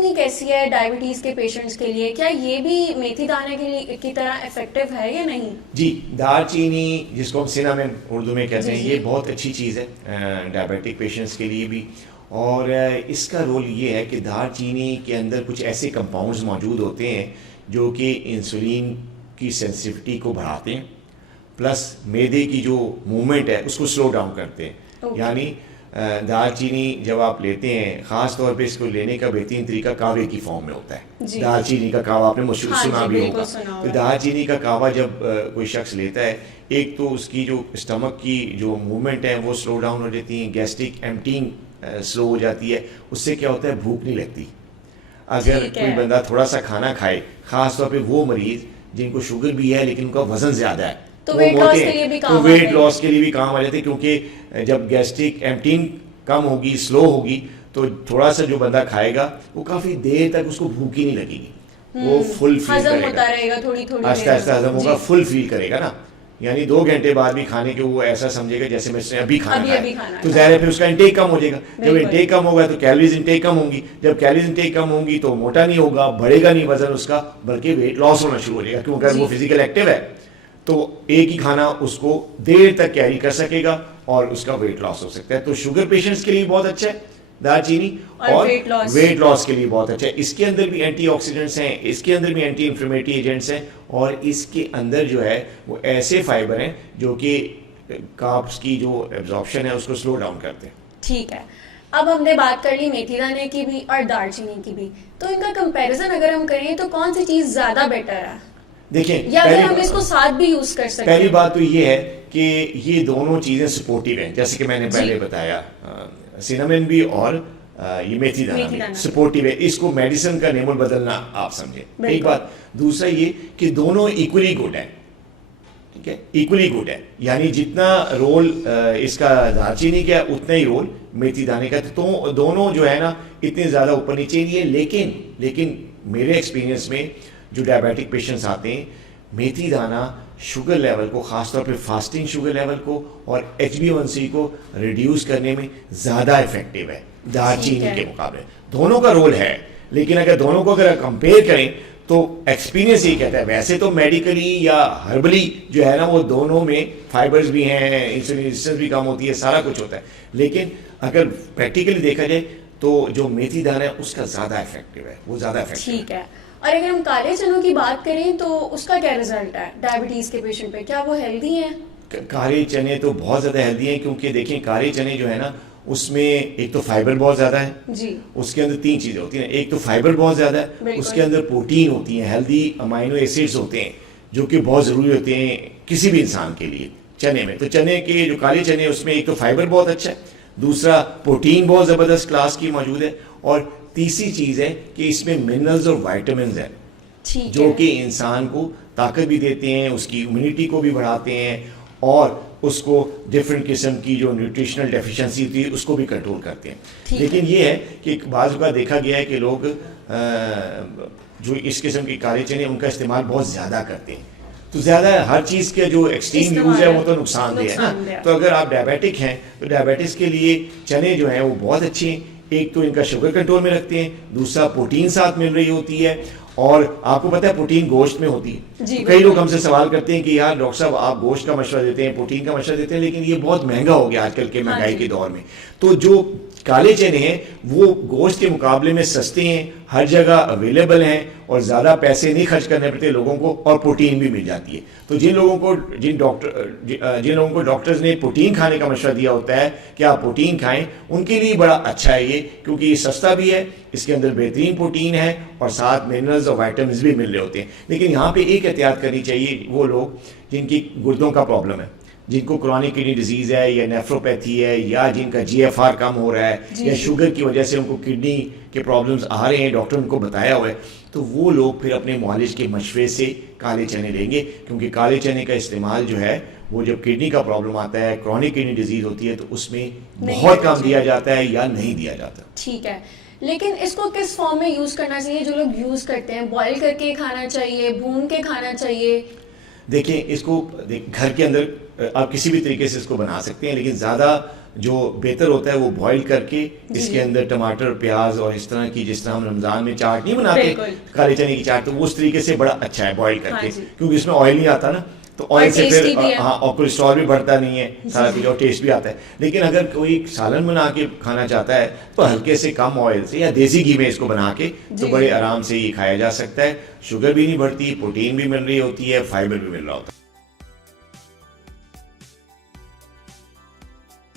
दालचीनी कैसी है डायबिटीज के पेशेंट्स के लिए? क्या ये भी मेथी दाने के लिए की तरह इफेक्टिव है या नहीं? जी, दालचीनी जिसको हम सिनामन उर्दू में कहते हैं, जी। ये बहुत अच्छी चीज़ है डायबिटिक पेशेंट्स के लिए भी। और इसका रोल ये है कि दालचीनी के अंदर कुछ ऐसे कंपाउंड्स मौजूद होते हैं जो कि इंसुलिन की सेंसिटिविटी को बढ़ाते हैं, प्लस मैदे की जो मूवमेंट है उसको स्लो डाउन करते हैं। यानी दालचीनी जब आप लेते हैं, ख़ास तौर पे इसको लेने का बेहतरीन तरीका कावे की फॉर्म में होता है। दालचीनी का कावा आपने मुश्किल सुना भी होगा। तो दालचीनी का कावा जब कोई शख्स लेता है, एक तो उसकी जो स्टमक की जो मूवमेंट है वो स्लो डाउन हो जाती है, गैस्ट्रिक एम्पटिंग स्लो हो जाती है। उससे क्या होता है, भूख नहीं लगती। अगर कोई बंदा थोड़ा सा खाना खाए, ख़ास तौर पर वो मरीज़ जिनको शुगर भी है लेकिन उनका वज़न ज़्यादा है, तो वेट लॉस के लिए भी काम तो वेट लॉस के लिए भी काम आ जाते हैं। क्योंकि जब गैस्ट्रिक एम्पटिंग कम होगी, स्लो होगी, तो थोड़ा सा जो बंदा खाएगा वो काफ़ी देर तक उसको भूख ही नहीं लगेगी, वो फुल फील करेगा, आहिस्ता आहिस्ता हजम होगा, फुल फील करेगा ना। यानी 2 घंटे बाद भी खाने के वो ऐसा समझेगा जैसे मैं अभी खाना खाया, तो ज़ाहिर है फिर उसका इंटेक कम हो जाएगा। जब इंटेक कम होगा तो कैलोरीज इंटेक कम होंगी, जब कैलोरीज इंटेक कम होंगी तो मोटा नहीं होगा, बढ़ेगा नहीं वजन उसका, बल्कि वेट लॉस होना शुरू हो जाएगा। क्योंकि अगर वो फिजिकल एक्टिव है तो एक ही खाना उसको देर तक कैरी कर सकेगा और उसका वेट लॉस हो सकता है। तो शुगर पेशेंट्स के लिए बहुत अच्छा है दालचीनी, और वेट लॉस के लिए बहुत अच्छा है। इसके अंदर भी एंटीऑक्सीडेंट्स हैं, इसके अंदर भी एंटी इंफ्लेमेटरी एजेंट्स हैं, और इसके अंदर जो है वो ऐसे फाइबर हैं जो कि कार्ब्स की जो एब्जॉर्प्शन है उसको स्लो डाउन करते हैं। ठीक है, अब हमने बात कर ली मेथी दाने की भी और दालचीनी की भी, तो इनका कंपैरिजन अगर हम करें तो कौन सी चीज ज्यादा बेटर है? देखिए, या अगर हम इसको साथ भी यूज कर सकते हैं? पहली बात तो ये है कि ये दोनों चीजें सपोर्टिव हैं, जैसे कि मैंने पहले बताया, सिनामन भी और ये मेथी दाना भी सपोर्टिव है। इसको मेडिसिन का नेम बदलना आप समझे, एक बात। दूसरा ये कि दोनों इक्वली गुड है, ठीक है, इक्वली गुड है। यानी जितना रोल इसका दालचीनी का उतना ही रोल मेथी दाने का। तो दोनों जो है ना इतने ज़्यादा ऊपर नीचे नहीं है। लेकिन मेरे एक्सपीरियंस में जो डायबिटिक पेशेंट्स आते हैं, मेथी दाना शुगर लेवल को, ख़ासतौर पे फास्टिंग शुगर लेवल को और HbA1c को रिड्यूस करने में ज़्यादा इफेक्टिव है दालचीनी के मुकाबले। दोनों का रोल है, लेकिन अगर दोनों को अगर कंपेयर करें तो एक्सपीरियंस ये कहता है। वैसे तो मेडिकली या हर्बली जो है ना, वो दोनों में फाइबर्स भी हैं, इंसुलिन रेजिस्टेंस भी कम होती है, सारा कुछ होता है। लेकिन अगर प्रैक्टिकली देखा जाए तो जो मेथी दाना है उसका ज़्यादा इफेक्टिव है, वो ज़्यादा इफेक्टिव। ठीक है, और अगर हम काले चनों की बात करें तो उसका क्या रिजल्ट है डायबिटीज के पेशेंट पे? क्या वो हेल्दी हैं? काले चने तो बहुत ज़्यादा हेल्दी हैं, क्योंकि देखें काले चने जो है ना उसमें एक तो फाइबर बहुत ज़्यादा है जी, उसके अंदर 3 चीज़ें होती हैं। एक तो फाइबर बहुत ज़्यादा है, उसके अंदर प्रोटीन होती है, हेल्दी अमाइनो एसिड्स होते हैं जो कि बहुत ज़रूरी होते हैं किसी भी इंसान के लिए चने में। तो चने के जो काले चने उसमें एक तो फाइबर बहुत अच्छा है, दूसरा प्रोटीन बहुत ज़बरदस्त क्लास की मौजूद है, और तीसरी चीज़ है कि इसमें मिनरल्स और वाइटामिन हैं जो कि इंसान को ताकत भी देते हैं, उसकी इम्यूनिटी को भी बढ़ाते हैं, और उसको डिफरेंट किस्म की जो न्यूट्रिशनल डेफिशिएंसी थी उसको भी कंट्रोल करते हैं। लेकिन ये है कि बाज़ का देखा गया है कि लोग जो इस किस्म के काले चने उनका इस्तेमाल बहुत ज़्यादा करते हैं। तो ज़्यादा हर चीज़ के जो एक्सट्रीम यूज़ है वो तो नुकसानदेह है ना। तो अगर आप डायबिटिक हैं तो डायबिटीज़ के लिए चने जो हैं वो बहुत अच्छे हैं। एक तो इनका शुगर कंट्रोल में रखते हैं, दूसरा प्रोटीन साथ मिल रही होती है, और आपको पता है प्रोटीन गोश्त में होती है। तो कई लोग हमसे सवाल करते हैं कि यार डॉक्टर साहब आप गोश्त का मशवरा देते हैं, प्रोटीन का मशवरा देते हैं, लेकिन ये बहुत महंगा हो गया आजकल के महंगाई के दौर में। तो जो काले चने हैं वो गोश्त के मुकाबले में सस्ते हैं, हर जगह अवेलेबल हैं, और ज़्यादा पैसे नहीं खर्च करने पड़ते लोगों को, और प्रोटीन भी मिल जाती है। तो जिन लोगों को डॉक्टर्स ने प्रोटीन खाने का मशवरा दिया होता है कि आप प्रोटीन खाएं, उनके लिए बड़ा अच्छा है ये, क्योंकि ये सस्ता भी है, इसके अंदर बेहतरीन प्रोटीन है, और साथ मिनरल्स और वाइटामिन भी मिल रहे होते हैं। लेकिन यहाँ पे एक एहतियात करनी चाहिए वो लोग जिनकी गुर्दों का प्रॉब्लम है, जिनको क्रॉनिक किडनी डिजीज़ है या नेफ्रोपैथी है, या जिनका GFR कम हो रहा है, या शुगर की वजह से उनको किडनी के प्रॉब्लम्स आ रहे हैं, डॉक्टर उनको बताया हुआ है, तो वो लोग फिर अपने मुआलिज के मशवरे से काले चने लेंगे। क्योंकि काले चने का इस्तेमाल जो है वो जब किडनी का प्रॉब्लम आता है, क्रॉनिक किडनी डिजीज़ होती है, तो उसमें बहुत कम दिया जाता है या नहीं दिया जाता। ठीक है, लेकिन इसको किस फॉर्म में यूज़ करना चाहिए? जो लोग यूज़ करते हैं, बॉईल करके खाना चाहिए, भून के खाना चाहिए? देखें, इसको घर के अंदर आप किसी भी तरीके से इसको बना सकते हैं, लेकिन ज़्यादा जो बेहतर होता है वो बॉईल करके इसके अंदर टमाटर प्याज और इस तरह की, जिस तरह हम रमजान में चाट नहीं बनाते बिल्कुल। काले चने की चाट, तो वो उस तरीके से बड़ा अच्छा है बॉईल हाँ करके, जी। क्योंकि इसमें ऑयल नहीं आता ना, तो ऑयल से tasty फिर भी है। हाँ, और कोलेस्ट्रॉल भी बढ़ता नहीं है सारा कुछ, और टेस्ट भी आता है। लेकिन अगर कोई सालन बना के खाना चाहता है तो हल्के से कम ऑयल से या देसी घी में इसको बना के तो जी। बड़े आराम से ये खाया जा सकता है। शुगर भी नहीं बढ़ती, प्रोटीन भी मिल रही होती है, फाइबर भी मिल रहा होता है।